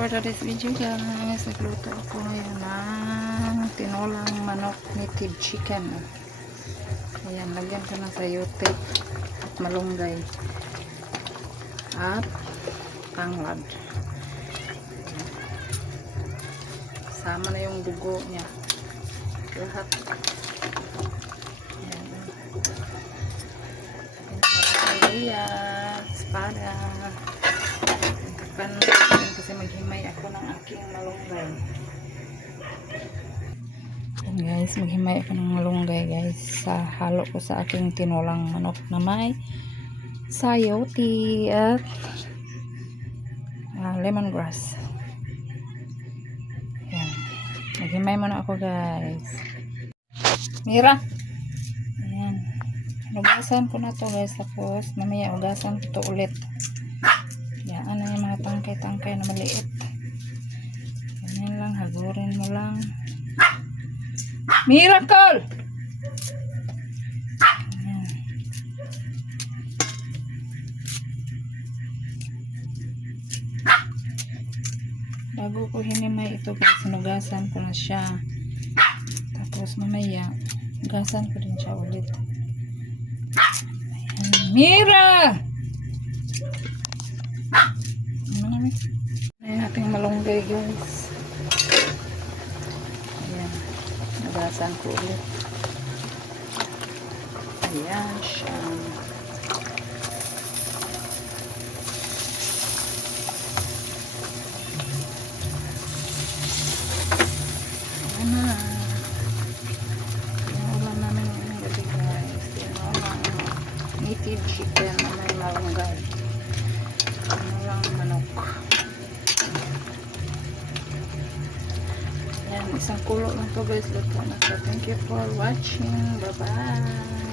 for today's video guys. Nagluto ako ngayon ng tinolang manok native chicken. Ayan, lagyan ko ng sayote at malunggay at tanglad. Sama na yung dugo niya. Lahat. Ayan. Ayan, espada. Takpan natin kasi maghimay ako ng aking malunggay. Ayan guys, maghimay ako ng malunggay guys. Sa halo ko sa aking tinolang manok na may sayote at ah, lemongrass. Ayan. Maghimay muna ako guys. Mira! Ayan. Hugasan ko na to guys. Tapos mamaya hugasan ko to ulit. Yan ano yung mga tangkay-tangkay na maliit. Hagurin mo lang. Miracle! Bago ko hinimay ito guys, sinugasan ko na siya. Tapos mamaya, hugasan ko din siya ulit. Ayan. Mira! Ano namin? Ayan ating malunggay guys. Hugasan ko ulit. Ayan siya. Native chicken na may malunggay. Tinolang manok. Ayan, isang kulo lang to guys. Luto na to. Thank you for watching. Bye-bye.